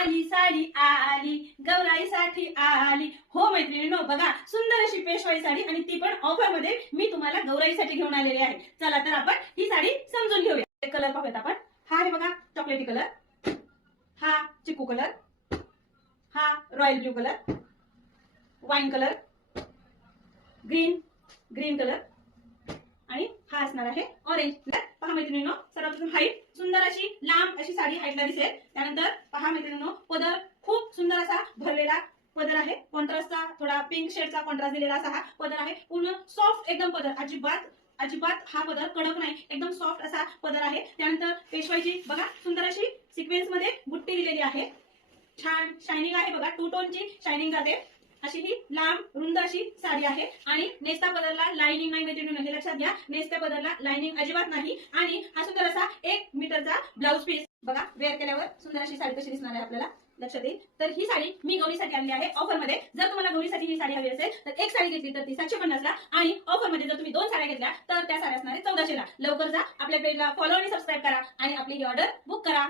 आली साडी आली गौराईसाठी आली. हो मैत्रिणींनो, बघा सुंदर अशी पेशवाई साडी आणि ती पण ऑफर मध्ये मी तुम्हाला गौराईसाठी घेऊन आलेली आहे. चला तर आपण ही साडी समजून घेऊया. कलर पाहूयात आपण. हा आहे बघा चॉकलेटी कलर, हा चिकू कलर, हा royal blue colour, wine colour, green colour आणि हा असणार आहे ऑरेंज कलर. पहा मैत्रिणींनो, सर्वप्रथम हाईट सुंदर अशी लांब अशी साडी हाईटला दिसेल. त्यानंतर पहा मैत्रिणींनो, पदर खूप सुंदर असा भरलेला पदर आहे. कॉन्ट्रास्टचा थोडा पिंक शेडचा कॉन्ट्रास्ट दिलेला असा हा पदर आहे. पूर्ण सॉफ्ट एकदम पदर, अजिबात हा पदर कडक नाही, एकदम सॉफ्ट असा पदर आहे. त्यानंतर पेशवाईची बघा सुंदर अशी सिक्वेन्स मध्ये बुट्टी दिलेली आहे. छान शायनिंग आहे बघा, टू टोनची शायनिंग जाते. अशी ही लांब रुंद अशी साडी आहे आणि नेसता पदरला लाइनिंग नाही मैत्रिणींनो, हे लक्षात घ्या. नेसत्या पदरला लाइनिंग अजिबात नाही. आणि हा सुंदर असा 1 मीटरचा ब्लाउज पीस बघा, वेअर केल्यावर सुंदर अशी साडी कशी दिसणार आहे आपल्याला लक्षात येईल. तर ही साडी मी गौरीसाठी आणली आहे ऑफर मध्ये. जर तुम्हाला गौरीसाठी ही साडी हवी असेल तर एक साडी घेतली तर ती 750 ला आणि ऑफर मध्ये जर तुम्ही 2 साड्या घेतल्या तर त्या साड्या असणार 1400 ला. लवकर जा, आपल्या पेजला फॉलो आणि सबस्क्राईब करा आणि आपली ही ऑर्डर बुक करा.